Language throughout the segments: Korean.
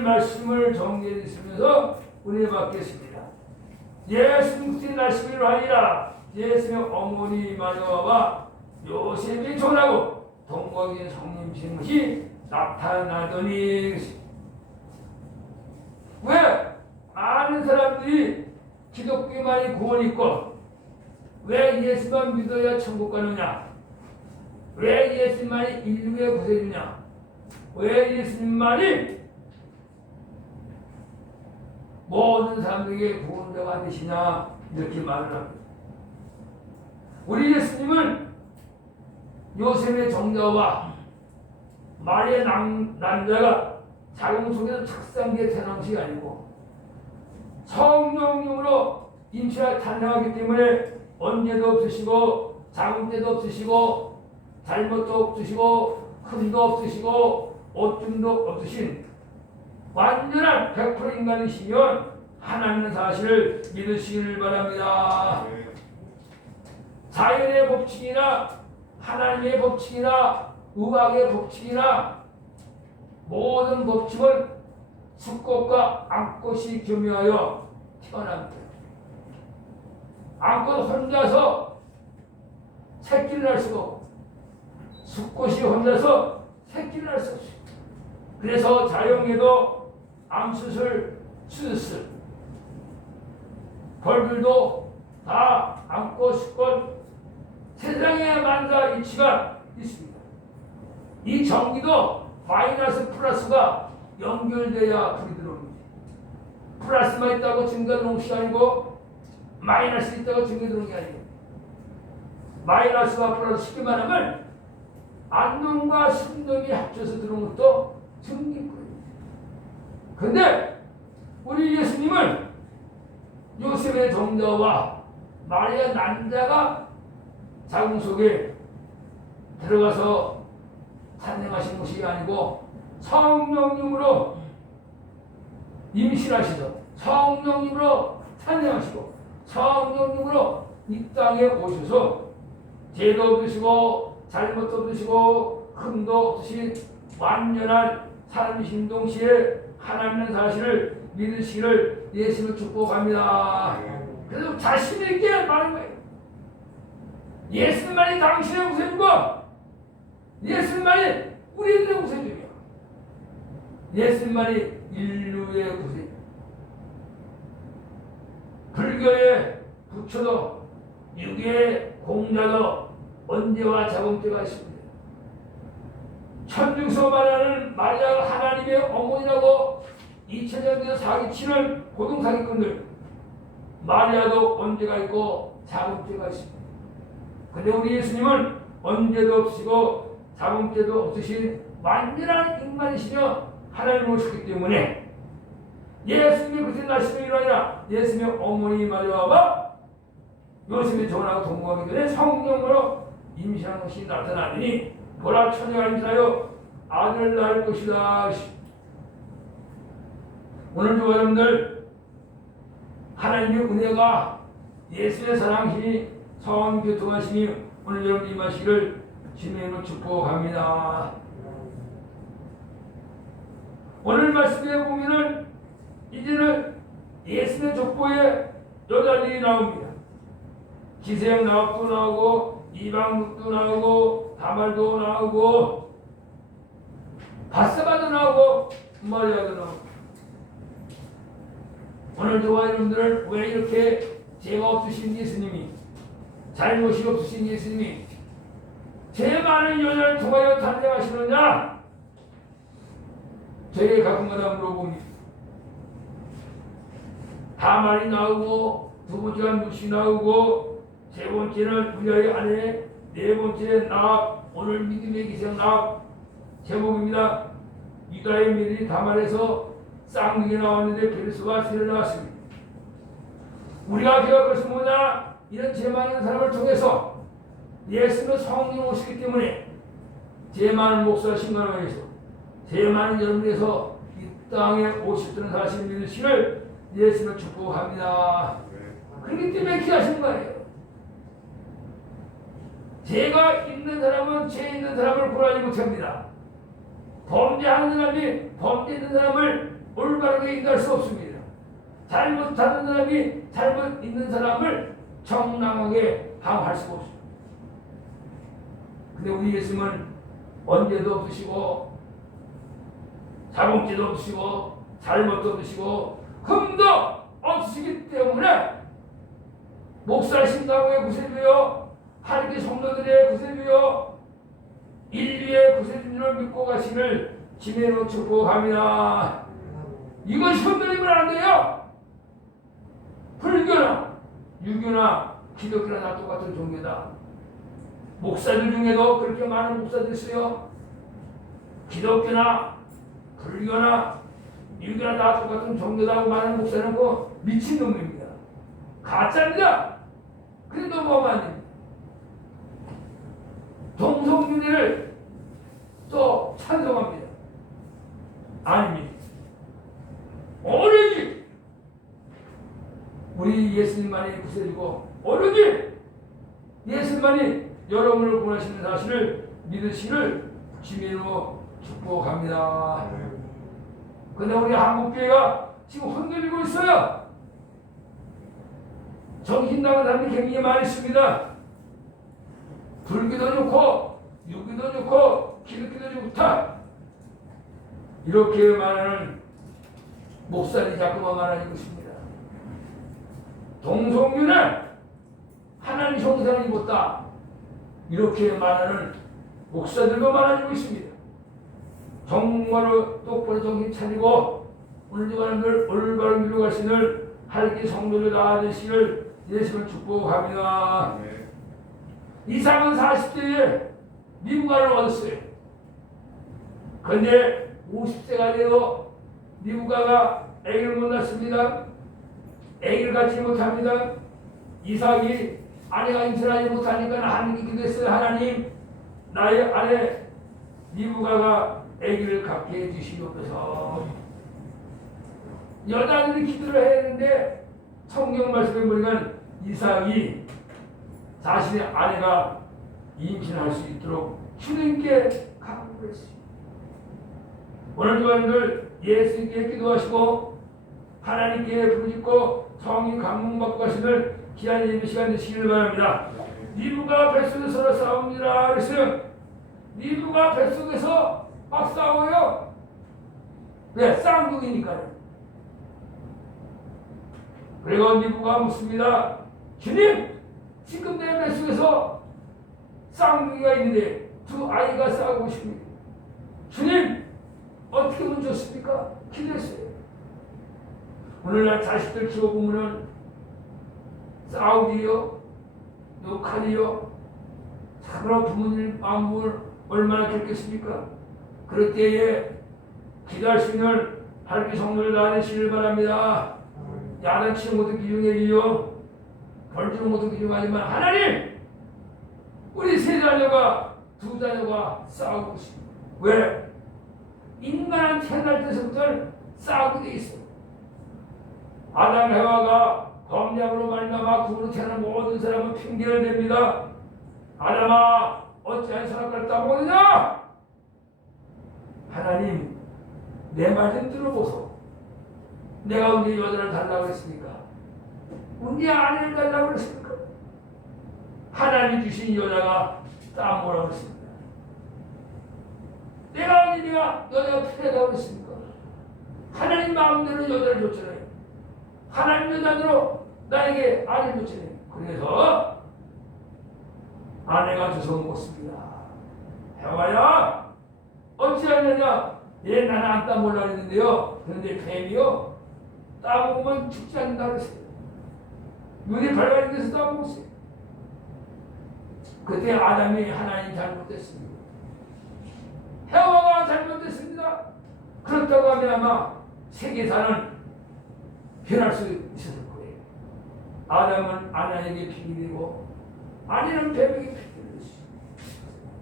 오늘 말씀을 정리해 주시면서 은혜 받겠습니다. 예수님 그리스도의 날씨로 하니라. 예수님의 어머니 마리아와 요셉이 전하고 동거인 성님신 것이 나타나더니. 왜 많은 사람들이 기독교만이 구원이 있고 왜 예수만 믿어야 천국 가느냐? 왜 예수님만이 인류의 구세주냐? 왜 예수님만이 모든 사람들에게 구원자가 되시냐? 이렇게 말을 합니다. 우리 예수님은 요셉의 정자와 마리아의 난자가 자궁 속에서 착상기에 태어난 것이 아니고 성령님으로 임신하여 탄생하기 때문에 언제도 없으시고 자궁 때도 없으시고 잘못도 없으시고 흠도 없으시고 오줌도 없으신 완전한 100% 인간이시면 하나님의 사실을 믿으시길 바랍니다. 자연의 법칙이나 하나님의 법칙이나 의학의 법칙이나 모든 법칙은 수꽃과 암꽃이 교묘하여 태어납니다. 암꽃 혼자서 새끼를 날 수가 없고 수꽃이 혼자서 새끼를 날 수 없어요. 그래서 자연계도 암수술, 수술, 벌들도 다 암꽃, 수꽃, 세상에 만사 이치가 있습니다. 이 전기도 마이너스 플러스가 연결돼야 불이 들어옵니다. 플러스만 있다고 증가 들어오는 것이 아니고 마이너스 있다고 증가 들어오는 게 아니에요. 마이너스와 플러스 쉽게 말하면 안놈과 순놈이 합쳐서 들어온 것도 증기입니다. 근데 우리 예수님은 요셉의 정자와 마리아 난자가 자궁 속에 들어가서 탄생하신 것이 아니고 성령님으로 임신하시죠. 성령님으로 탄생하시고 성령님으로 이 땅에 오셔서 죄도 없으시고 잘못도 없으시고 흠도 없으신 완전한 사람이신 동시에 하나님의 사실을 믿으시기를 예수님을 축복합니다. 그래서 자신 있게 말하는 거예요. 예수님만이 당신의 구세주고 예수님만이 우리들의 구세주며 예수님만이 인류의 구세주. 불교의 부처도 유교의 공자도 언제와 자궁때가 있습니다. 천중서 말하는 마리아가 하나님의 어머니라고 2000년 전에 사기치는 고등사기꾼들 마리아도 언제가 있고 자궁때가 있습니다. 근데 우리 예수님은 언제도 없으시고 자궁때도 없으신 완전한 인간이시며 하나님을 모시기 때문에 예수님이 그때 날씨가 일어나니라. 예수님의 어머니 마리아와 요셉이 전하고 동거하기 전에 성령으로 임신한 것이 나타나더니 보라 처녀가 임신하여 아들을 낳을 것이다. 오늘도 여러분들 하나님의 은혜가 예수의 사랑심이 성교통하심이 오늘 여러분 임하시기를 주님으로 축복합니다. 오늘 말씀에 보면은 이제는 예수의 족보에 여자들이 나옵니다. 기생 나업도 나오고 이방국도 나오고 다말도 나오고 바세바도 나오고 마리아도 나오고. 오늘 저와 여러분들은 왜 이렇게 죄가 없으신 예수님이 잘못이 없으신 예수님이 죄 많은 여자를 통하여 탄생하시느냐? 저에게 가끔가다 물어봅니다. 다말이 나오고 두 번째가 누시 나오고 세 번째는 부자의 아내, 네 번째는 나합, 오늘 믿음의 기생 나합. 제목입니다. 유다의 미들이 다말에서 쌍둥이 나왔는데 베르스가 세를 나왔습니다. 우리가 기억할 것은 뭐냐? 이런 죄 많은 사람을 통해서 예수는 성령 오시기 때문에 죄 많은 목사 신간을 위해서 죄 많은 여러분에서 이 땅에 오셨다는 사실을 믿으시를 예수를 축복합니다. 그렇기 때문에 기하시는 거예요. 죄가 있는 사람은 죄 있는 사람을 구하지 못합니다. 범죄하는 사람이 범죄 있는 사람을 바르게 인도할 수 없습니다. 잘못하는 사람이 잘못 있는 사람을 정당하게 방어할 수가 없습니다. 근데 우리 예수님은 언제도 없으시고 자본주의도 없으시고 잘못도 없으시고 흠도 없으시기 때문에 목사 신당의 구세주요 하나님의 성도들의 구세주요 인류의 구세주를 믿고 가시를 지내로 축복합니다. 이것이 흔들리면 안 돼요. 불교나 유교나 기독교나 다 똑같은 종교다. 목사들 중에도 그렇게 많은 목사들이 있어요. 기독교나 불교나 유교나 다 똑같은 종교다고 말하는 목사는 그 미친놈입니다. 가짜입니다. 그래 넘어가면 안 됩니다. 동성윤회를 또 찬성합니다. 아닙니다. 오로지 우리 예수님만이 구세주고 오로지 예수님만이 여러분을 구원하시는 사실을 믿으시를 주님으로 축복합니다. 근데 우리 한국교회가 지금 흔들리고 있어요. 정신 나간 사람이 굉장히 많이 있습니다. 불교도 좋고 유교도 좋고 기독교도 좋다. 이렇게 말하는 목사들이 자꾸만 많아지고 있습니다. 동성윤회 하나님 형상을 입었다. 이렇게 말하는 목사들도 많아지고 있습니다. 정말로 똑바로 정신 차리고 오늘 여러분들 올바른 길로 가시는 하나님의 성도들 다 되시길 예수를 축복합니다. 이상은 40대에 미국아를 얻었어요. 그런데 50세가 되어 미국아가 아기를 못 낳습니다. 아기를 갖지 못합니다. 이삭이 아내가 임신하지 못하니까 하나님께 기도했어요. 하나님, 나의 아내 미국아가 아기를 갖게 해주시옵소서. 여자들이 기도를 해야 하는데 성경 말씀에 보니까 이삭이 자신의 아내가 임신할 수 있도록 주님께 간구를 했습니다. 오늘 여러분들 예수님께 기도하시고 하나님께 부르짖고 성령 감동받고 가시는 귀한 예배 시간 되시기를 바랍니다. 니부가 뱃속에서 싸웁니다. 그랬어요. 니부가 뱃속에서 막 싸워요. 왜? 쌍둥이니까요. 그리고 니부가 묻습니다. 주님, 지금 내 뱃속에서 쌍둥이가 있는데 두 아이가 싸우고 있습니다. 주님, 어떻게 하면 좋습니까? 기도했어요. 오늘날 자식들 키워보면은 싸우디요, 욕하디요, 참으로 부모님 마음을 얼마나 겪겠습니까? 그럴 때에 기도할 수 있는 하나님의 성도를 다 되시길 바랍니다. 야단치는 것도 기중이요, 벌주는 것도 기중하지만 하나님, 우리 세 자녀가 두 자녀가 싸우고 있습니다. 왜? 인간은 태어날 때부터 싸우게 돼 있어요. 아담 해와가 범죄함으로 말미암아 구으로 태어난 모든 사람은 핑계를 댑니다. 아담아, 어찌하여 선악과를 따먹었느냐? 하나님, 내 말 좀 들어보소. 내가 언제 여자를 달라고 했습니까? 언제 아내를 달라고 했습니까? 하나님 주신 여자가 딱 뭐라고 했습니까? 내가 언제 네가 여자가 필요하다고 했습니까? 하나님 마음대로 여자를 줬잖아요. 하나님 여자대로 나에게 아내를 줬잖아요. 그래서 아내가 줘서 먹었습니다. 해와야 어찌하느냐? 얘 나는 안 따먹으려고 했는데요. 그런데 뱀이요, 따먹으면 죽지 않는다 그랬어요. 눈이 밝아진 데서 따먹었어요. 그때 아담이 하나님 잘못됐습니다. 해와가 잘못됐습니다. 그렇다고 하면 아마 세계사는 변할 수 있었을 거예요. 아담은 아내에게 핑이 되고 아내는 뱀에게 핑이 되었어요.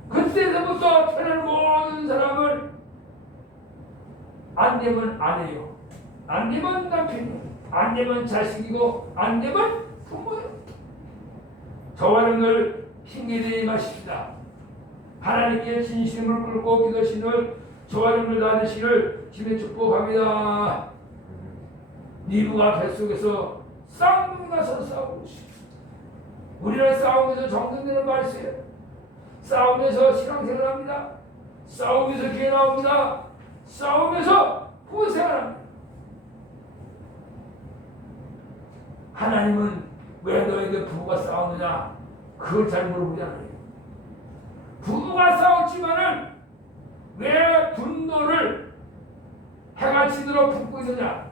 그때서부터 태어난 모든 사람은 안 되면 아내요, 안 되면 남편이요, 안 되면 자식이고 안 되면 부모요. 저와 여러분들 핑계대지 마십시다. 하나님께 진심을 꿇고 기도하시는 저와 여러분들 다 되시기를 주님의 축복합니다. 니부가 뱃속에서 쌍둥이가 가서 싸우고 있어. 우리는 싸움에서 정돈되는 말이에요. 싸움에서 신앙생활 합니다. 싸움에서 교회 나옵니다. 싸움에서 후생활 합니다. 하나님은 왜 너희들 부부가 싸우느냐? 그걸 잘 물어보잖아요. 부부가 싸웠지만은 왜 분노를 해가 지도록 품고 있느냐?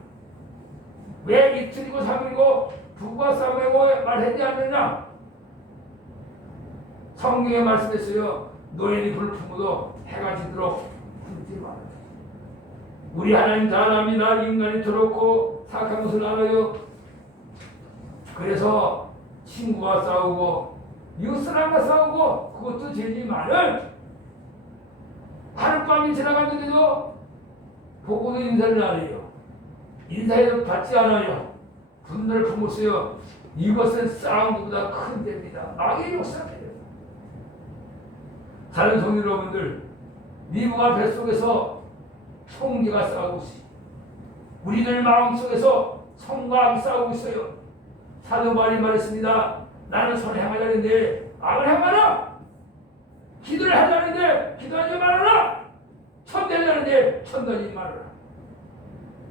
왜 이틀이고 3일이고 부부가 싸우고 말했지 않느냐? 성경에 말씀했어요. 노인이 불을 품어도 해가 지도록 품지 말아요. 우리 하나님 잘 압니다. 인간이 더럽고 사악한 것을 알아요. 그래서 친구와 싸우고 이웃사람과 싸우고 그것도 죄지만은 하룻밤이 지나갔는데도 보고도 인사를 안 해요. 인사해도 받지 않아요. 분노를 품었어요. 이것은 싸움보다 큰 죄입니다. 악의 역사입니다. 다른 성도 여러분들, 니부가 뱃속에서 총기가 싸우고 있어요. 우리들 마음속에서 성과 악이 싸우고 있어요. 사도 바울이 말했습니다. 나는 선을 행하려는데 악을 행하라. 기도를 하려는데 기도하지 말아라. 천대하려는데 천대하지 말아라.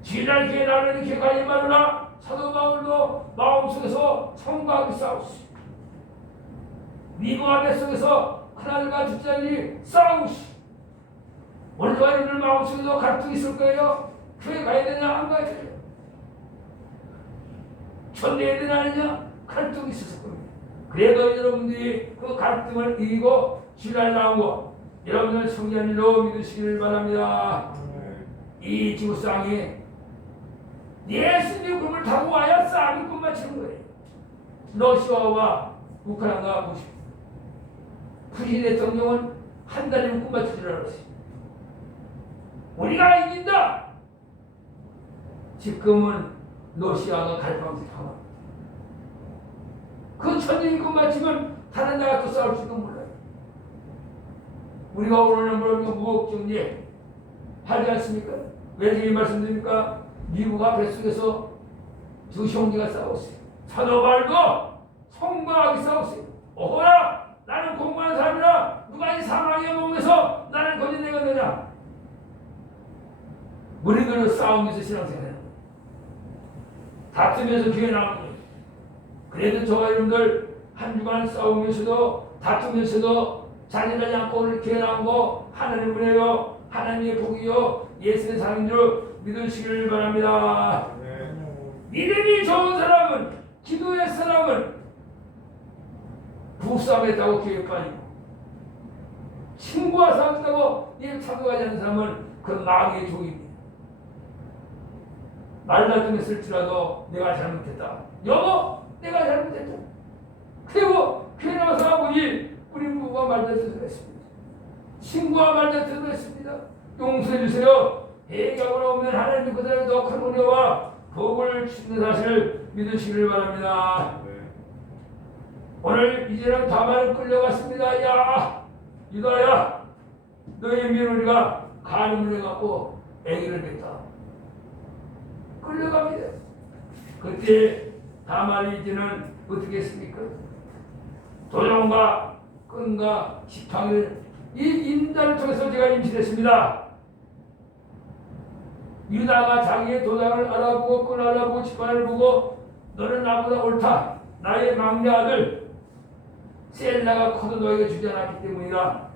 지날 기회 나르는 기회 가지 말아라. 사도 바울도 마음속에서 성과 악이 싸우시. 니부가 뱃속에서 큰아들과 둘째아들이 싸우시. 오늘과 여러분들 마음속에도 갈등이 있을 거예요. 교회 가야 되냐 안 가야 되냐, 천대해야 되냐 아니냐, 갈등이 있었을 겁니다. 그래도 여러분들이 그 갈등을 이기고 주날 나오고 여러분들 성전일로 믿으시기를 바랍니다. 이 지구상에 예수님 꿈을 타고 와야 싸움이 끝마치는 거예요. 러시아와 우크라이나가 보시고 푸틴 대통령은 한 달이면 끝마치질 않았어요. 우리가 이긴다. 지금은 러시아가 갈팡질팡합니다. 그 천년이 끝마치면 다른 나라 또 싸울지도 몰라요. 우리가 오늘 무역정리 하지 않습니까? 왜 이렇게 말씀드립니까? 미국과 뱃속에서 두 형제가 싸웠어요. 사도 바울도 성과 악이 싸웠어요. 어허라, 나는 공부하는 사람이라 누가 이 사망의 몸에서 나를 건져내겠느냐? 우리들은 싸우면서 신앙생활해요. 다투면서 교회 나오는 거예요. 그래도 저와 여러분들 한 주간 싸우면서도 다투면서도 잔인하지 않고 오늘 교회 나오고 하나님 은혜요, 하나님의 복이요, 예수의 사랑인 줄 믿으시길 바랍니다. 믿음이 좋은 사람은, 기도의 사람은 부부싸움했다고 교회 빠지고, 친구와 싸웠다고 일 참여하지 않는 사람은 그 마귀의 종입니다. 말다툼했을지라도 내가 잘못했다. 여보, 내가 잘못했다. 그리고 교회 나와서 아버지, 우리 부부가 말다툼을 했습니다. 친구와 말다툼을 했습니다. 용서해 주세요. 해결하고 오면 하나님 그대로 더 큰 은혜와 복을 주시는 사실을 믿으시길 바랍니다. 오늘 이제는 다만을 끌려갔습니다. 야, 유다야, 너의 며느리가 간음을 해갖고 아기를 낳았다. 끌려갑니다. 그때 다만이 이제는 어떻게 했습니까? 도전과 끈과 지팡이를 이 인자를 통해서 제가 임신했습니다. 유다가 자기의 도장을 알아보고 끈 알아보고 지팡이를 보고 너는 나보다 옳다. 나의 막내 아들 셀라가 커도 너에게 주지 않았기 때문이다.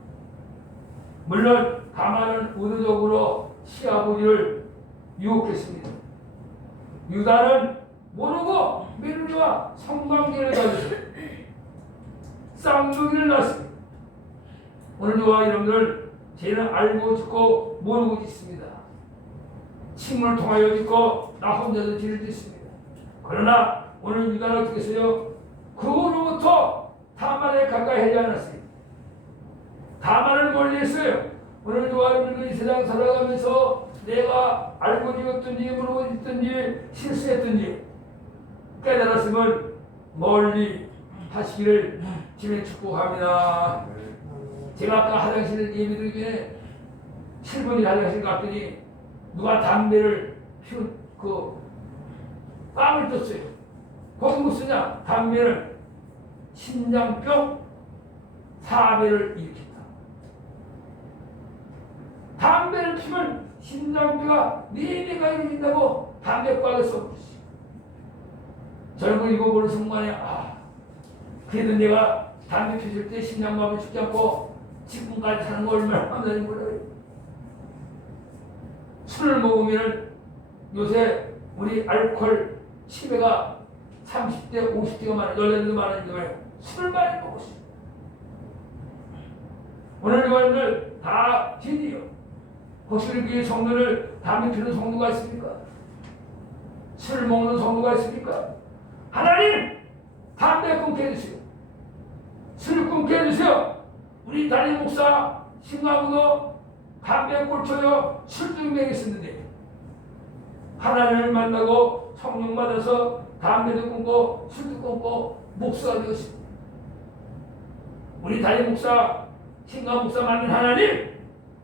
물론 다만은 의도적으로 시아버지를 유혹했습니다. 유다는 모르고 며느리와 성관계를 가지고 쌍둥이를 낳았습니다. 오늘 저와 여러분들 죄는 알고 짓고 모르고 짓습니다. 친구를 통하여 짓고 나 혼자서 죄를 짓습니다. 그러나 오늘 유다는 어떻게 했어요? 그 후로부터 다만에 가까이 하지 않았어요. 다만을 멀리했어요. 오늘 저와 여러분들 이 세상 살아가면서 내가 알고 지었든지 모르고 짓든지 실수했든지 깨달았으면 멀리 하시기를 주님 축복합니다. 제가 아까 화장실 예배드리기 전에 7분이 화장실 갔더니 누가 담배를 피운 그 빵을 줬어요. 거기 뭐 쓰냐? 담배를 신장병 4배를 일으킨다. 담배를 피면 신장병가 4배가 일으킨다고 담배과가 써버렸어요. 젊은 이거 보는 순간에 그래도 내가 담배 피실 때 심장마비 죽지 않고 지금까지 사는 거 얼마나 감사한지 몰라요. 술을 먹으면 요새 우리 알코올 치매가 30대, 50대가 많아요. 여자들도 많은데 왜? 술을 많이 먹었어요. 오늘 여러분들 다 진이요. 혹시 우리 성도를 담배 피우는 성도가 있습니까? 술 먹는 성도가 있습니까? 하나님 담배 끊게 해주세요. 술 끊게 해주세요. 우리 담임 목사 신강도 담배 꼴초요 술중병이 있었는데 하나님을 만나고 성령 받아서 담배도 끊고 술도 끊고 목사가 되었습니다. 우리 담임 목사 신강 목사 만난 하나님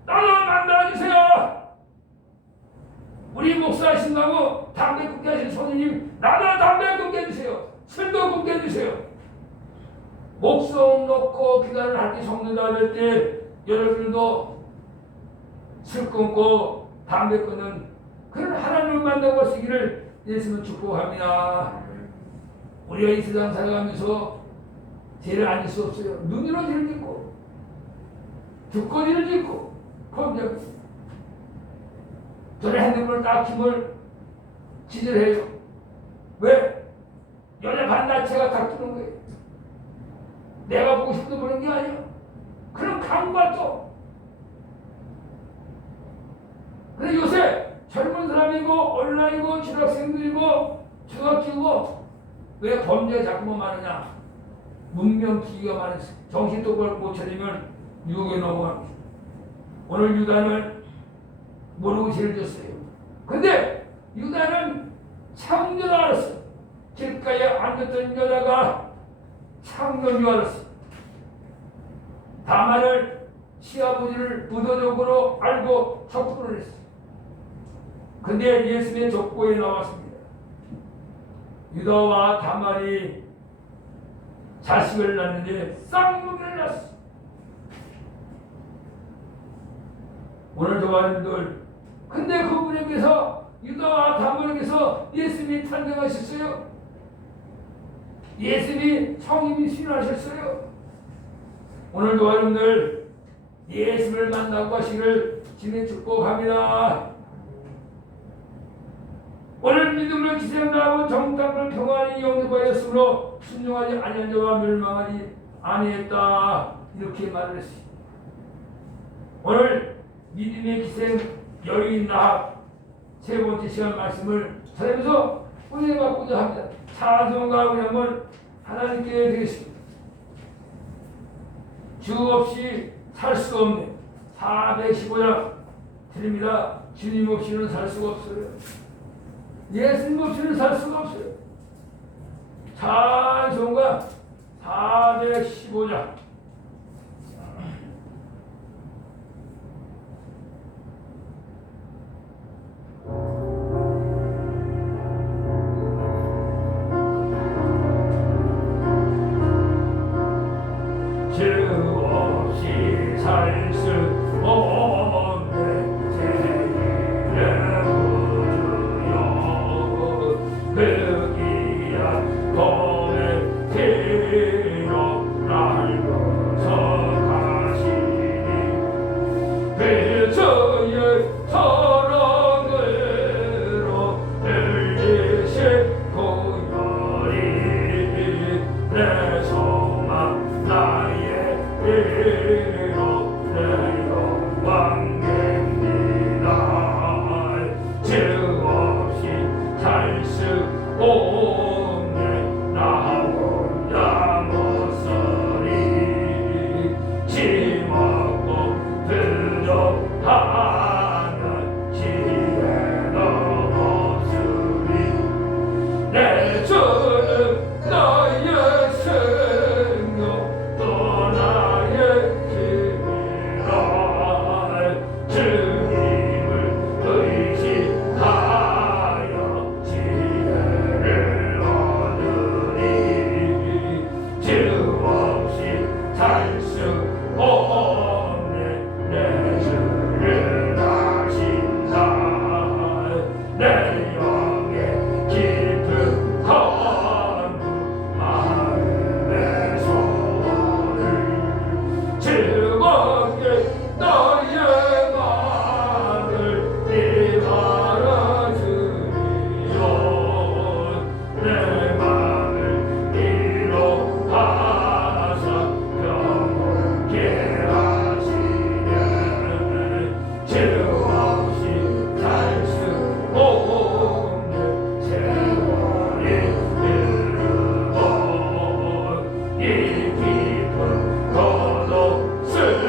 나도 만나주세요. 우리 목사 신강호 담배 끊게 하신 손님 나도 담배 끊게 해주세요. 술도 끊게 해주세요. 목숨 놓고 기도를 할 때 성령자 될 때 여러분들도 술 끊고 담배 끊는 그런 하나님을 만나고 쓰기를 예수는 축복합니다. 우리가 이 세상 살아가면서 죄를 안 질 수 없어요. 눈으로 죄를 짓고 듣고 죄를 짓고 범죄하고 저는 핸드폰을 딱 키면 지질해요. 왜? 여자 반나체가 다 뜨는 거예요. 내가 보고 싶어도 보는 게 아니야. 그런 강구가 또. 그래 요새 젊은 사람이고 온라인이고 중학생들이고 중학교고 왜 범죄가 자꾸만 많으냐? 문명기기가 많아서 정신 똑바로 못 차리면 유혹에 넘어갑니다. 오늘 유다는 모르고 죄를 졌어요. 근데 유다는 창녀인 줄 알았어. 길가에 앉았던 여자가 창녀인 줄 알았어. 다말을 시아버지를 부도적으로 알고 척도를 했어. 근데 예수님의 족보에 나왔습니다. 유다와 다말이 자식을 낳는데 쌍둥이를 낳았어. 오늘 도와님들 근데 그분에게서 유다와 다말에게서 예수님이 탄생하셨어요. 예수님이 성인이 신하셨어요. 오늘 도와님들 예수님을 만나고 하시기를 주님 축복합니다. 오늘 믿음을 기생하고 정탐을 평안히 영접하였으므로 순종하지 아니한 자와 멸망하지 아니했다 이렇게 말을 했습니다. 오늘 믿음의 기생 여인 나합 세 번째 시간 말씀을 전하면서 은혜 받고자 합니다. 찬송과 은혜는 하나님께 드리겠습니다. 주 없이 살 수 없네 415장 드립니다. 주님 없이는 살 수가 없어요. 예수님 없이는 살 수가 없어요. 찬송가 415장 주님을 의지하여 지혜를 내 영의 깊은 강물 마음의 소원을 즐겁게 너의 마음을 이끌어주리요 내 마음을 위로하사 평온케 하시네 죄 없이 살 수 없는 세월이 흐르고 이 깊은 고독 속에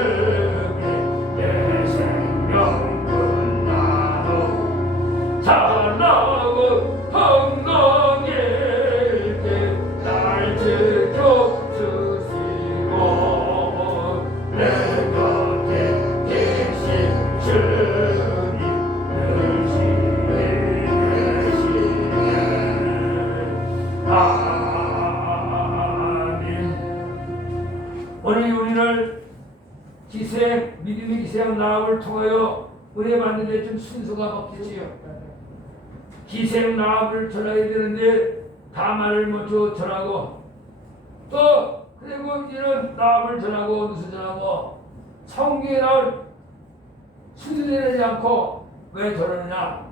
내 생명 끝나도 찬란하고 건강일 때 날 지켜주시고 내 곁에 계신 주님 늘 지혜시네 아멘. 오늘 우리를 믿음의 기생 나합을 통하여 은혜 받는 데 좀 순서가 없겠지요. 기생 나합을 전해야 되는데 다말을 먼저 전하고 또 그리고 이런 나합을 전하고 누수 전하고 성경에 나올 순서되지 않고 왜 저러느냐?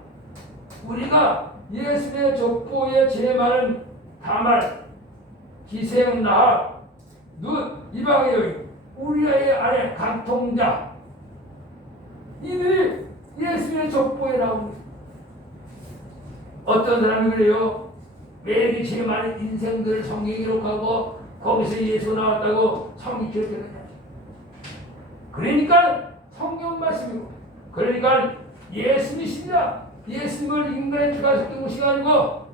우리가 예수의 족보에 제일 많은 다말, 기생 나합, 이방의 여인, 우리의 아내 간통자 이들이 예수의 족보에 나옵니다. 어떤 사람이 그래요? 매일 제일 많은 인생들을 성경에 기록하고 거기서 예수 나왔다고 성경 기록해놨냐? 그러니까 성경 말씀이고 그러니까 예수님이십니다. 예수님을 인간의 피가 섞인 것이 아니고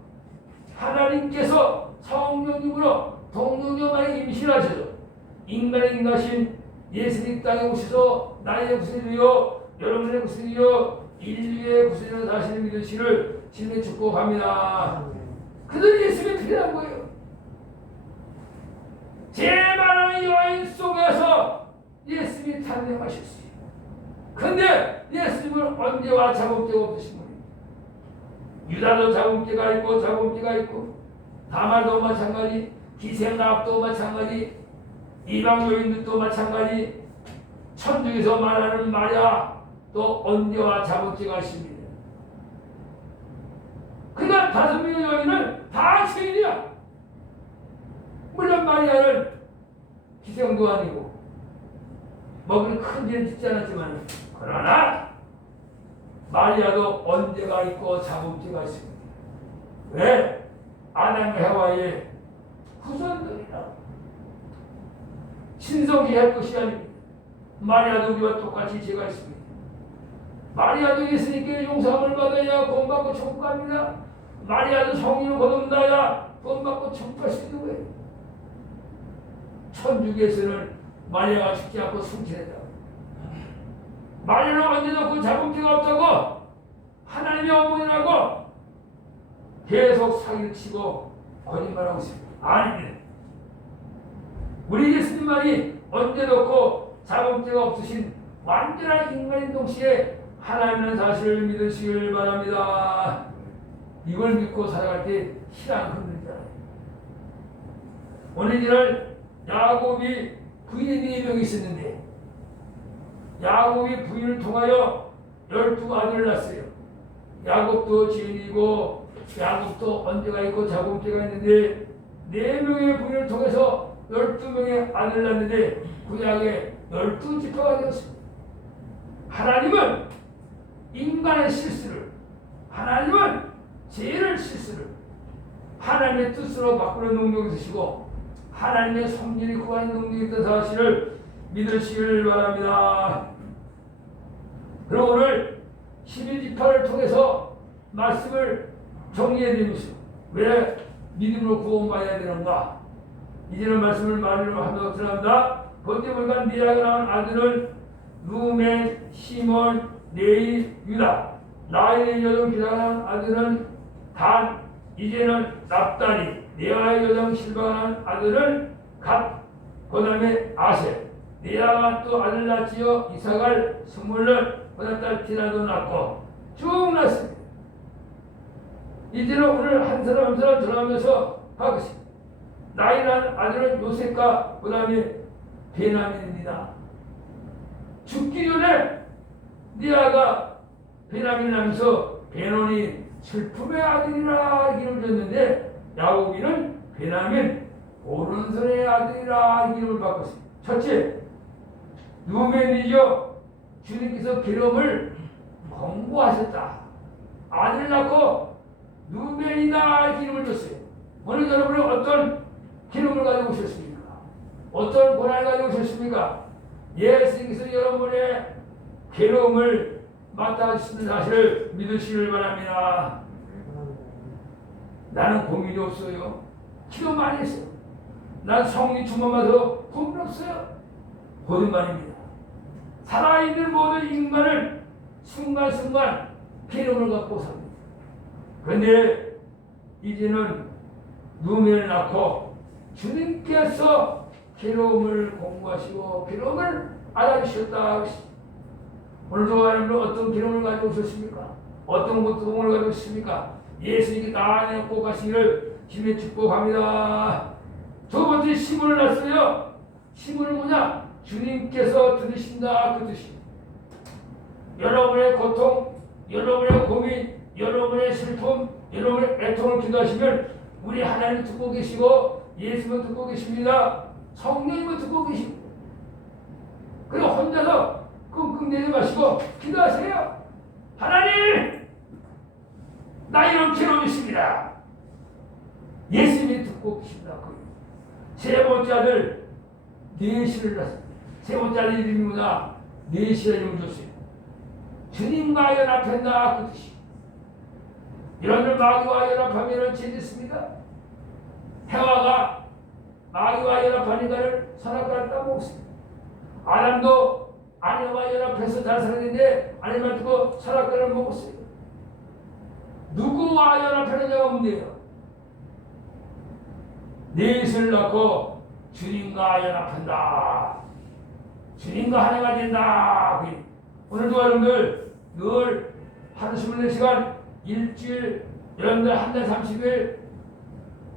하나님께서 성령님으로 동정녀만에 임신하셔서 인간의 인가신 예수님 땅에 오셔서 나의 구세주여 여러분의 구세주여 인류의 구세주로 다시는 믿으시를 진에 축복합니다. 그들이 예수님이 필요한 거예요. 제일 많은 여인 속에서 예수님이 탄생하셨어요. 근데 예수님은 언제와 자국제가 없으신 분입니다. 유다도 자국제가 있고 자국제가 있고 다말도 마찬가지 기생나합도 마찬가지 이방 여인들도 마찬가지 천주에서 말하는 마리아 또 언제와 자국제가 있습니다. 그러니까 5명의 여인은 다 죄인이야. 물론 마리아는 기생도 아니고 뭐 그런 큰 죄는 짓지 않았지만 그러나 마리아도 언제가 있고 자국제가 있습니다. 왜? 아담과 해와의 후손들이라 신성히 할 것이 아닙니다. 마리아도 우리와 똑같이 죄가 있습니다. 마리아도 예수님께 용서함을 받아야 구원받고 천국 갑니다. 마리아도 성령을 거듭나야 구원받고 천국 갈 수 있는 거예요. 천주교에서는 마리아가 죽지 않고 승천했다. 마리아는 언제도 그 자궁죄가 없다고 하나님의 어머니라고 계속 사기를 치고 거짓말하고 있습니다. 아닙니다. 우리 예수님 말이 언제도 그 자궁죄가 없으신 완전한 인간인 동시에 하나님의 사실을 믿으시길 바랍니다. 이걸 믿고 살아갈 때 신앙 흔들잖아요. 오늘 이날 야곱이 부인이 4명이 있었는데 야곱이 부인을 통하여 12아들을 낳았어요. 야곱도 지인이고 야곱도 언제가 있고 자궁죄가 있는데 4명의 부인을 통해서 12명의 아들을 낳았는데 구약에 12지파가 되었습니다. 하나님은 인간의 실수를 하나님은 죄를 실수를 하나님의 뜻으로 바꾸는 능력이 있으시고 하나님의 성질이 구하는 능력이 있던 사실을 믿으시길 바랍니다. 그럼 오늘 12지파를 통해서 말씀을 정리해드리면서 왜 믿음으로 구원받아야 되는가? 이제는 말씀을 말로 하도록 들어갑니다. 번째 보니까 미라가 나온 아들은 루멘, 시몬, 네이, 유다. 나의 여정 기다가 나온 아들은 단, 이제는 납달이. 네아의 여정 실바가 나온 아들은 갓, 그 다음에 아셀. 네아가 또 아들 낳지요. 이삭을 스물른, 그 다음 딸 디나도 낳고 쭉 낳습니다. 이제는 오늘 한 사람 한 사람 전하면서 하겠습니다. 나이 난 아들은 요셉과 그 다음에 베냐민입니다. 죽기 전에 리아가 베냐민을 하면서 베논이 슬픔의 아들이라 이름을 줬는데 야곱이는 베냐민 오른손의 아들이라 이름을 바꿨습니다. 첫째, 누멘이죠. 주님께서 기름을 공부하셨다. 아들 낳고 누멘이다 기름을 줬어요. 오늘 여러분은 어떤 기름을 가지고 오셨습니까? 어떤 권한을 가지고 오셨습니까? 예수님께서 여러분의 기름을 맡아주시는 사실을 믿으시길 바랍니다. 나는 고민이 없어요. 기도 많이 했어요. 난 성령 충만받아서 고민 없어요. 거짓말입니다. 살아있는 모든 인간은 순간순간 기름을 갖고 삽니다. 그런데 이제는 누멘을 낳고 주님께서 기름을 공부하시고 기름을 알아주셨다. 오늘도 여러분 어떤 기름을 가지고 오셨습니까? 어떤 고통을 가지고 오셨습니까? 예수님이 다 내고 가시기를 주님의 축복합니다. 두 번째 시문을 났어요. 시문은 뭐냐? 주님께서 들으신다 그 뜻입니다. 여러분의 고통, 여러분의 고민, 여러분의 슬픔, 여러분의 애통을 기도하시면 우리 하나님 듣고 계시고 예수님은 듣고 계십니다. 성령님은 듣고 계십니다. 그리고 혼자서 끙끙 대지 마시고 기도하세요. 하나님, 나 이런 괴로움이 있습니다. 예수님이 듣고 계십니다. 세 번째 아들 네시를 낳았습니다. 세 번째 아들 이름이 뭐냐? 네시라는 이름을 줬어요. 주님과 연합한다 그 뜻이. 여러분들 마귀와 연합하면 죄짓습니다. 해와가 마귀와 연합하니까를 선악과를 따먹었습니다. 아담도 아내와 연합해서 잘 살았는데 아내만 두고 선악과를 먹었어요. 누구와 연합하느냐가 문제예요. 넷을 낳고 주님과 연합한다. 주님과 하나가 된다. 오늘도 여러분들 늘 하루 24시간 일주일 여러분들 한 달 30일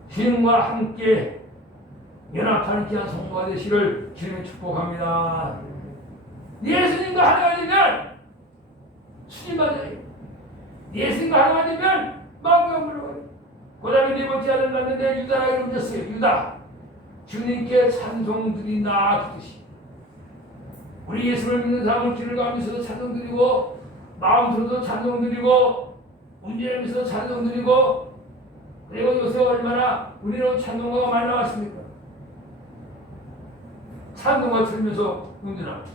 주님과 함께 연합하는 귀한 성도가 되시를 주님을 축복합니다. 예수님과 하나가 되면 수님 받아요. 예수님과 하나가 되면 마귀가 물러가요. 그 다음에 네 번째 아들 낳는데 유다라고 이름 줬어요. 유다. 주님께 찬송 드린다 그 뜻이. 우리 예수를 믿는 사람은 길을 가면서도 찬송 드리고 마음으로도 찬송 드리고 운전하면서도 찬송 드리고 그리고 요새 얼마나 우리는 찬송가가 많이 나왔습니까? 찬송가 들으면서 운전합니다.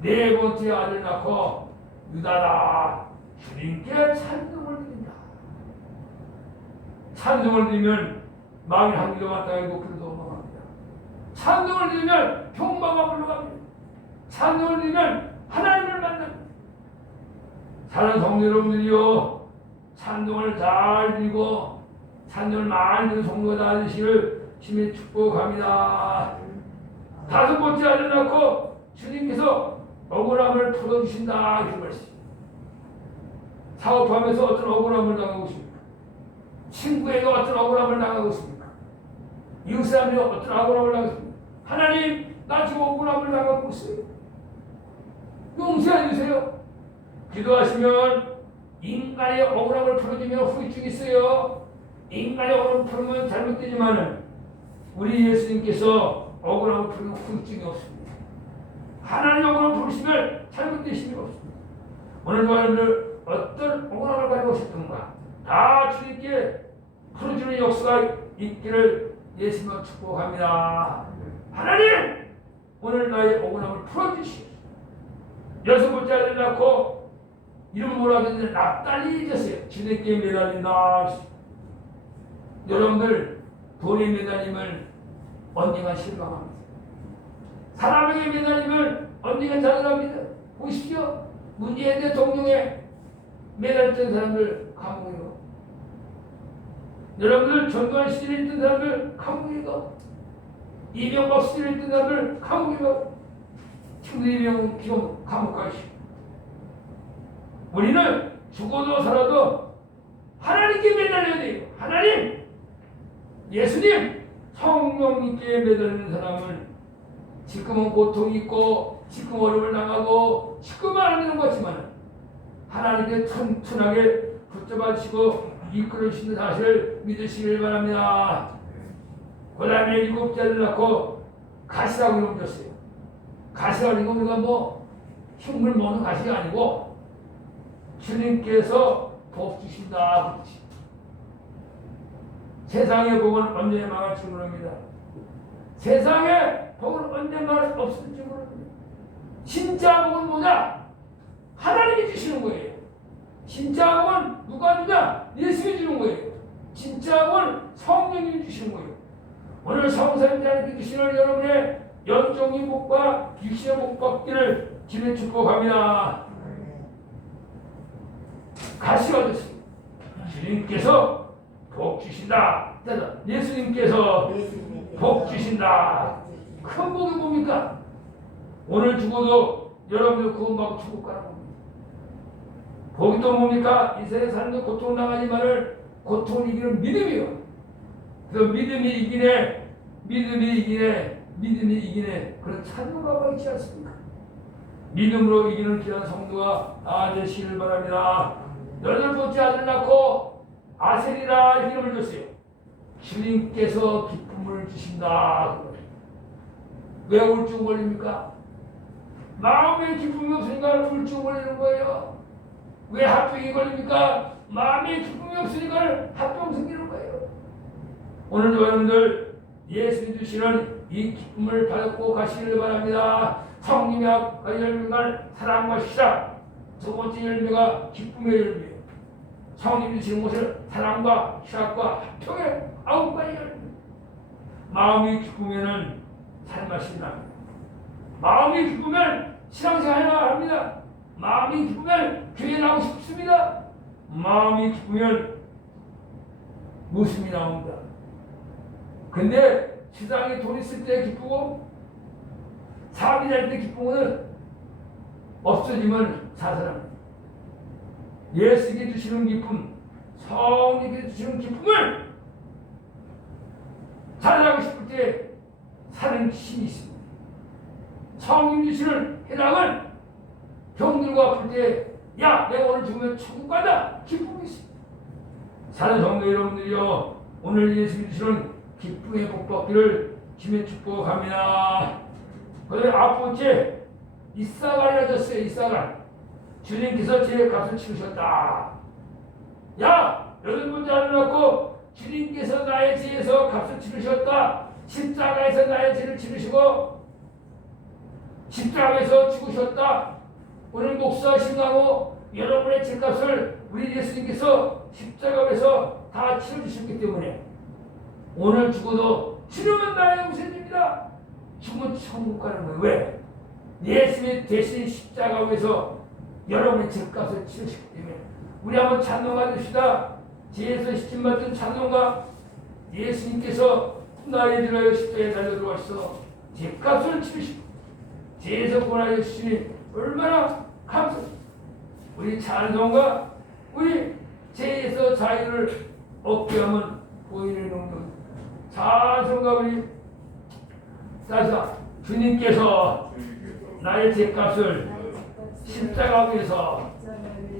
네 번째 아들 낳고 유다다 주님께 찬송을 드린다. 찬송을 드리면 마음이 한기도 마땅하고 그래도 어마어마합니다. 찬송을 드리면 평화가 올라갑니다. 찬송을 드리면 하나님을 만납니다. 사랑하는 성도 여러분들이요, 찬송을 잘 드리고 찬송을 많이 드리는 성도가 되시기를 주님의 축복합니다. 다섯 번째 아들 낳고 주님께서 억울함을 풀어주신다 이런 말씀. 사업하면서 어떤 억울함을 당하고 있습니까? 친구에게 어떤 억울함을 당하고 있습니까? 이웃 사람이 어떤 억울함을 당하고 있습니까? 하나님, 나 지금 억울함을 당하고 있어요. 용서해 주세요. 기도하시면 인간의 억울함을 풀어주면 후유증이 있어요. 인간의 억울함을 풀면 잘못되지만은 우리 예수님께서 억울함을 풀면 후유증이 없습니다. 하나님 억울함을 풀으시면 잘못되심이 없습니다. 오늘도 여러분들 어떤 억울함을 가지고 오셨던가 다 주님께 풀어주는 역사가 있기를 예수님을 축복합니다. 하나님, 오늘 나의 억울함을 풀어주시오. 여섯 번째 아들 낳고 이름 뭐라 하는데 납달리 졌어요. 주님께 매달린다. 여러분들 돈에 매달림을 언젠가 실망합니다. 사람에게 매달림을 언젠가 자랑합니다. 보십시오. 문재인 대통령에 매달렸던 사람들 감옥이고 여러분들 전두환 시절에 있던 사람들 감옥이고 이명박 시절에 있던 사람들 감옥이고 친구 이명박 지금 감옥 가시고 우리는 죽어도 살아도 하나님 하나님, 예수님, 성령님께 매달리는 사람은 지금은 고통이 있고 지금 어려움을 당하고 지금은 안 되는 것 같지만 하나님께 튼튼하게 붙잡아주시고 이끌어주시는 사실을 믿으시길 바랍니다. 그 다음에 7자를 낳고 가시라고 이름 줬어요. 가시라고 이거 우리가 뭐 흉물 먹는 가시가 아니고 주님께서 복 주신다. 그렇지. 세상의 복은 언제 망할지 모릅니다. 세상의 복은 언제 망할 없을지 모릅니다. 진짜 복은 뭐냐? 하나님이 주시는 거예요. 진짜 복은 누가 주냐? 예수님이 주는 거예요. 진짜 복은 성령님이 주시는 거예요. 오늘 성삼자님께 주시는 여러분의 영적인 복과 육신의 복 받기를 주님 축복합니다. 가시가 됐습니다. 주님께서 복 주신다. 예수님께서 복 주신다. 큰 복이 뭡니까? 오늘 죽어도 여러분들 구원받고 천국 가는 겁니다. 복이 또 뭡니까? 이 세상에 사는데 고통 당하지만을 고통을 이기는 믿음이요. 그 믿음이 이기네, 믿음이 이기네, 믿음이 이기네. 그런 찬미가 있지 않습니까? 믿음으로 이기는 귀한 성도가 다 되시길 바랍니다. 8번째 아들 낳고 아셀이라 이름을 줬어요. 주님께서 기쁨을 주신다. 왜 우울증 걸립니까? 마음에 기쁨이 없으니까 우울증 걸리는 거예요. 왜 합병이 걸립니까? 마음에 기쁨이 없으니까 합병 생기는 거예요. 오늘도 여러분들 예수님 주시는 이 기쁨을 받고 가시길 바랍니다. 성령의 열매가 사랑과 희락. 두 번째 열매가 기쁨의 열매예요. 성령이 주시는 것을 사랑과 희락과 합평의 9가지 열매. 마음이 기쁘면은 살맛이 납니다. 마음이 기쁘면 신앙생활 합니다. 마음이 기쁘면 교회 나오고 싶습니다. 마음이 기쁘면 웃음이 나옵니다. 근데 세상에 돈 있을 때 기쁘고 사업이 될 때 기쁘고는 없어지면 자살합니다. 예수님께 주시는 기쁨, 성령께 주시는 기쁨을 자살하고 싶을 때 사는 힘이 있습니다. 성령 주시는 해당은 병들고 아플 때, 야, 내가 오늘 죽으면 천국 간다. 기쁨이 있습니다. 사는 성도 여러분들이요, 오늘 예수님 주시는 기쁨의 복 받기를 주님 축복합니다. 그 다음에 9번째, 이사가 알려졌어요. 이사가. 주님께서 제 값을 치르셨다. 야, 8번째 아들 낳고 주님께서 나의 죄에서 값을 치르셨다. 십자가에서 나의 죄를 치르시고 십자가에서 죽으셨다. 오늘 목사 신앙고 여러분의 죄값을 우리 예수님께서 십자가에서 다 치러주셨기 때문에 오늘 죽어도 주님은 나의 우선입니다. 죽으면 천국 가는 거예요. 왜? 예수님이 대신 십자가에서 여러분의 죄값을 치르셨기 때문에 우리 한번 찬송가 줍시다. 죄에서 시침받은 찬송가. 예수님께서 나의 죄를 십자가에 달려 들어가셔서 죄값을 치르시고 죄에서 구원하여 주시니 얼마나 감사합니다. 우리 찬송가, 우리 죄에서 자유를 얻게 하면 보이는 용도. 찬송가 우리 따서 주님께서 나의 죄값을 십자가에서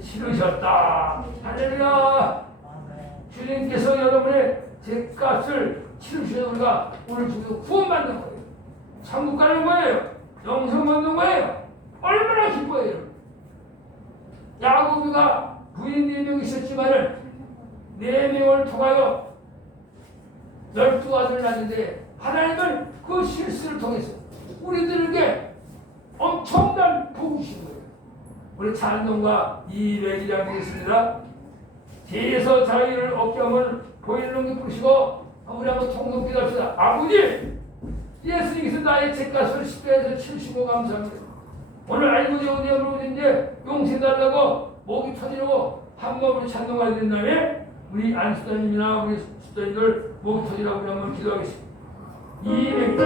치르셨다. 할렐루야. 주님께서 여러분의 죄값을 치르셔서 우리가 오늘 주님께서 구원받는 거예요. 천국 가는 거예요. 영생 받는 거예요. 얼마나 기뻐해요. 야곱이가 부인 4명 있었지만은 4명을 통하여 12아들을 낳는데 하나님은 그 실수를 통해서 우리들에게 엄청난 복을 주신 거예요. 우리 찬송가 202장 되겠습니다. 죄에서 자유를 얻게 하면 보이는 놈이 부르시고 우리 한번 통성 기도합시다. 아버지, 예수님께서 나의 죄값을 십자가에서 치르시고 감사합니다. 오늘 알고 되고 물어보는데 용서 달라고 목이 터지고 한 번으로 찬송가 된 다음에 우리 안수자님이나 우리 수자님들 목이 터지라고 우리 한번 기도하겠습니다. 200.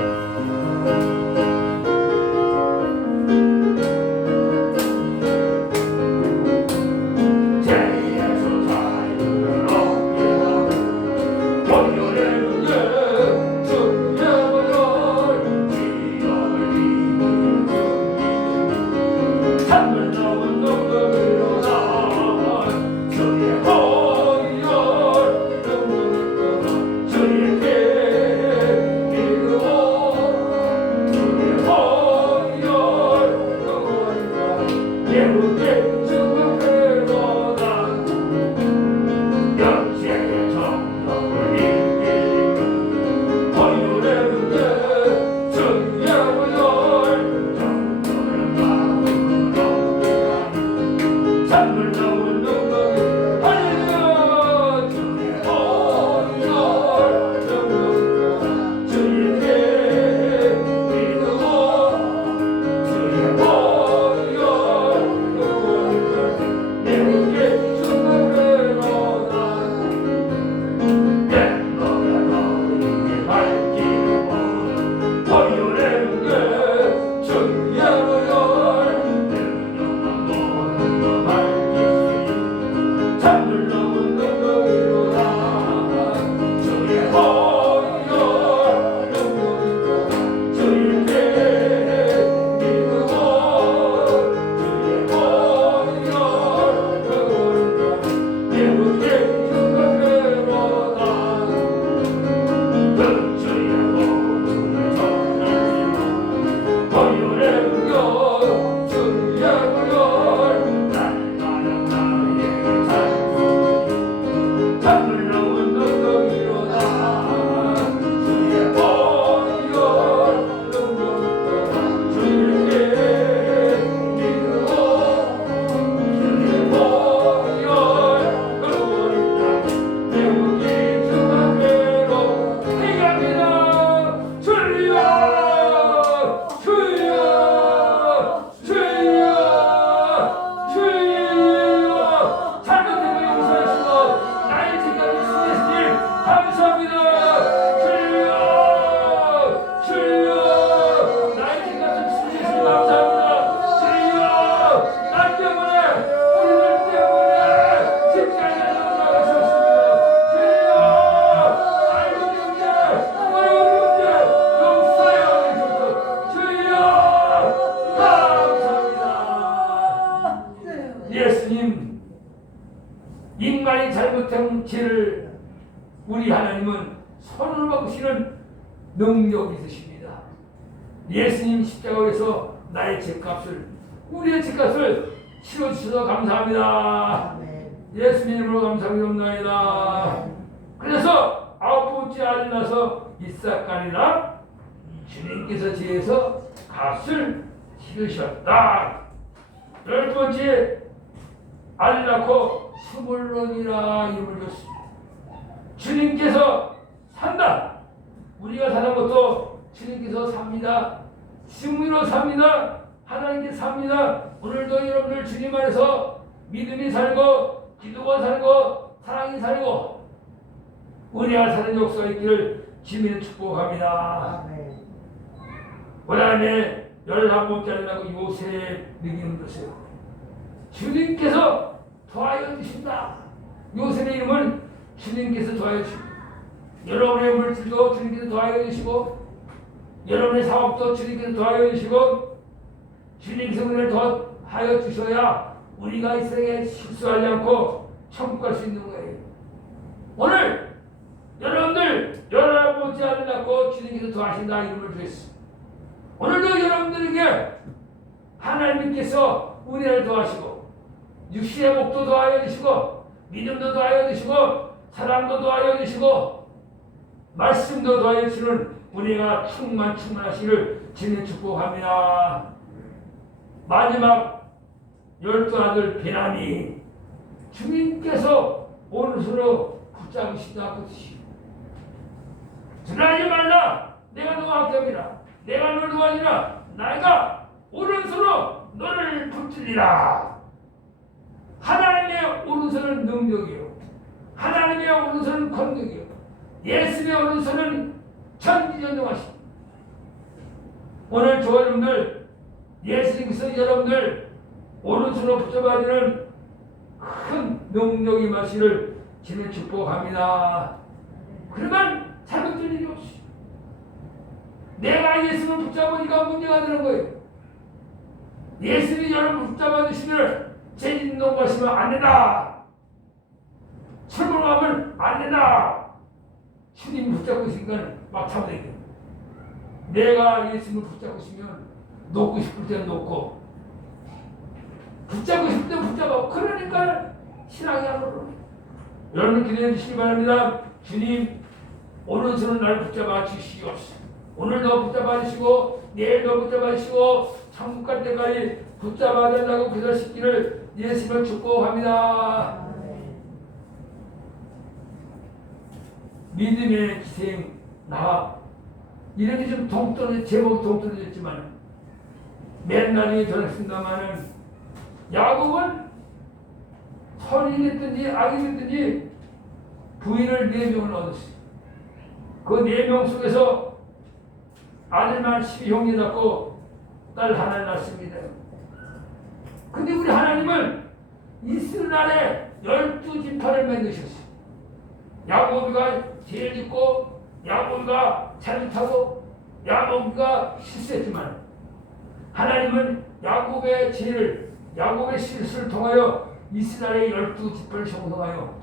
것을 우리 하나님은 손으로 바꾸시는 능력이 있으십니다. 예수님 십자가에서 나의 죄값을, 우리의 죄값을 치러주셔서 감사합니다. 예수님 이름으로 감사드립니다. 그래서 9번째 아들 나서 이삭가니라 주님께서 지에서 값을 치르셨다. 10번째 아들 낳고 스물론이라 이름을 줬습니다. 주님께서 산다. 우리가 사는 것도 주님께서 삽니다. 승리로 삽니다. 하나님께 삽니다. 오늘도 여러분들 주님 안에서 믿음이 살고 기도가 살고 사랑이 살고 은혜가 사는 역사가 있기를 주님을 축복합니다. 그 다음에 11번째 나고 요셉 이름을 줬어요. 주님께서 도와여 주신다. 요셉의 이름은 주님께서 도와여 주십니다. 여러분의 물질도 주님께서 도와여 주시고 여러분의 사업도 주님께서 도와여 주시고 주님께서 은혜를 더하여 주셔야 우리가 이 세상에 실수하지 않고 천국 갈 수 있는 거예요. 오늘 여러분들 11번째 아들 낳고 주님께서 도와신다 이름을 주셨습니다. 오늘도 여러분들에게 하나님께서 은혜를 더하시고 육신의 복도 더하여 주시고 믿음도 더하여 주시고 사랑도 더하여 주시고 말씀도 더하여 주시는 은혜가 충만하시기를 주님 축복합니다. 마지막 12아들 베냐민 주님께서 오른손으로 붙잡으신다 그 뜻이. 드나지 말라. 내가 너와 함께하리라. 내가 너를 도와주리라. 내가 오른손으로 너를 붙들리라. 하나님의 오른손은 능력이요. 하나님의 오른손은 권능이요. 예수의 오른손은 천지전능하십니다. 오늘 저 여러분들 예수님께서 여러분들 오른손으로 붙잡아주는 큰 능력이 마시를 주님 축복합니다. 그러면 잘못된 일이 없이 내가 예수를 붙잡으니까 문제가 되는 거예요. 예수님이 여러분 붙잡아 주시면 죄짓는 놈 마시면 안 된다. 철물하면 안 된다. 주님 붙잡고 있으니까 막 참아야 돼요. 내가 예수님을 붙잡고 있으면 놓고 싶을 때는 놓고 붙잡고 싶을 때는 붙잡아. 그러니까 신앙이 안 오르네. 여러분 기도해 주시기 바랍니다. 주님 오른손은 날 붙잡아 주시옵소서. 오늘도 붙잡아 주시고 내일도 붙잡아 주시고 천국 갈 때까지 붙잡아 달라고 기도하시기를 예수님을 축복합니다. 믿음의 기생 나 이름이 좀 동떨어져 제목이 동떨어졌지만 맨날이 전했습니다마는 야곱은 선인이 됐든지 악인이 됐든지 부인을 4명을 얻었어요. 그 4명 속에서 아들만 12형제 낳고 딸 하나를 낳습니다. 근데 우리 하나님은 이스라엘에 12지파를 만드셨어요. 야곱이가 죄를 짓고 야곱이가 잘못하고 야곱이가 실수했지만 하나님은 야곱의 죄를 야곱의 실수를 통하여 이스라엘의 12지파를 형성하여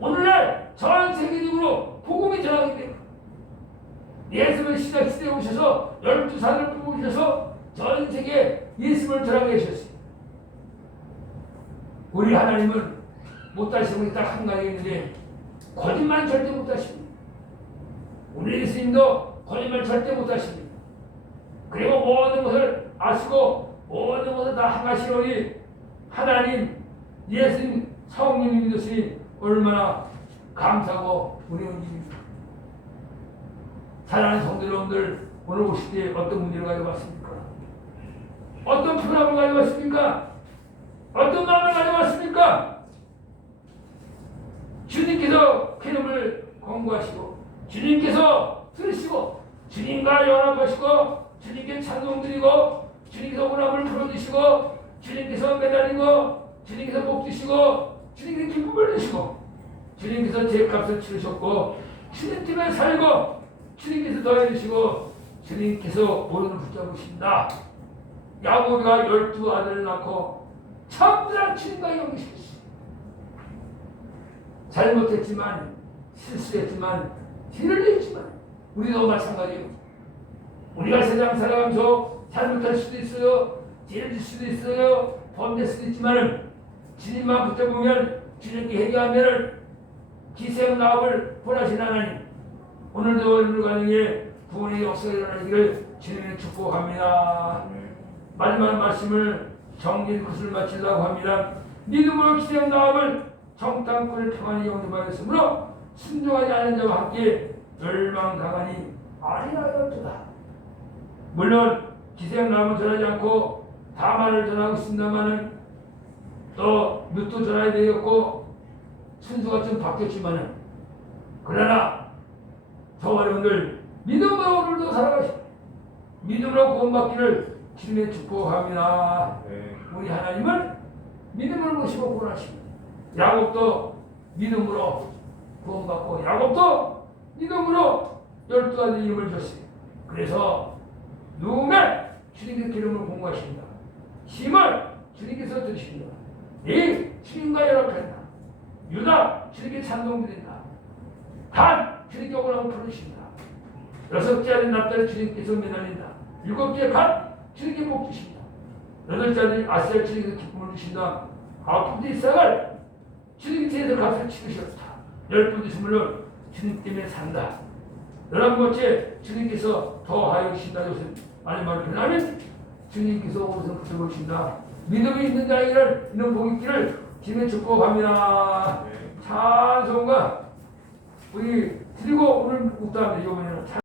오늘날 전 세계적으로 복음이 전하게 됩니다. 예수를 시작 시대에 오셔서 12살을 뽑으셔서 전 세계에 예수를 전하게 하셨어요. 우리 하나님은 못하시는 분이 딱 한 가지 있는데 거짓말 절대 못하십니다. 우리 예수님도 거짓말 절대 못하십니다. 그리고 모든 것을 아시고 모든 것을 다 행하시오니 하나님 예수님 성령님 믿으시니 얼마나 감사하고 은혜입니다. 사랑하는 성도 여러분들 오늘 오실 때 어떤 문제를 가지고 왔습니까? 어떤 프로그램을 가지고 왔습니까? 어떤 마음을 가지고 왔습니까? 주님께서 기름을 공부하시고 주님께서 들으시고 주님과 연합하시고 주님께 찬송 드리고 주님께서 원함을 풀어주시고 주님께서 매달리고 주님께서 복 주시고 주님께서 기쁨을 주시고 주님께서 죄값을 치르셨고 주님 때문에 살고 주님께서 더해주시고 주님께서 오른을 붙잡으신다. 야곱이가 12아들을 낳고 전부 다 주님과 영이셨어요. 잘못했지만 실수했지만 티를 냈지만 우리도 마찬가지예요. 우리가 세상 살아가면서 잘못할 수도 있어요. 죄를 질 수도 있어요. 범죄할 수도 있지만 주님만 붙잡으면 주님께 회개하면 기생나업을 보내신 하나님, 오늘도 오늘 가능에 구원의 역사가 일어나기를 주님을 축복합니다. 마지막 말씀을 정리의 것을 마치려고 합니다. 믿음으로 기생나업을 정탐꾼을 평안히 영접하였으므로 순종하지 않은 자와 함께 멸망당하니 아니하였도다. 물론 기생나업을 전하지 않고 다만을 전하고 있습니다만은 또 룻도 전해야 되겠고 순수가 좀 바뀌었지만은 그러나 저와 여러분들 믿음으로 오늘도 살아가시고 믿음으로 구원받기를 주님의 축복합니다. 우리 하나님은 믿음을 모시고 구원하십니다. 야곱도 믿음으로 구원받고 야곱도 믿음으로 12가지 이름을 줬어요. 그래서 누우면 주님의 기름을 공부하십니다. 힘을 주님께서 주십니다. 이 주님과 연합한다. 유다 주님께 찬송드린다. 간 주님께 오라고 부르십니다. 6째는 납달에 주님께서 매달린다. 7째 간 주님께 복 주십니다. 8째는 아셀 주님께서 기쁨을 주신다. 9번째 이삭을 주님께서 값을 치르셨다. 10번째 스물은 주님 때문에 산다. 11번째 주님께서 더하여 주신다. 요새 많이 말을 변하면 주님께서 오셔서 붙여보신다. 믿음이 있는 자에게는 이런 복이 있기를 주님의 축복합니다. 찬송가 우리 드리고 오늘 묵도합니다. 이번에는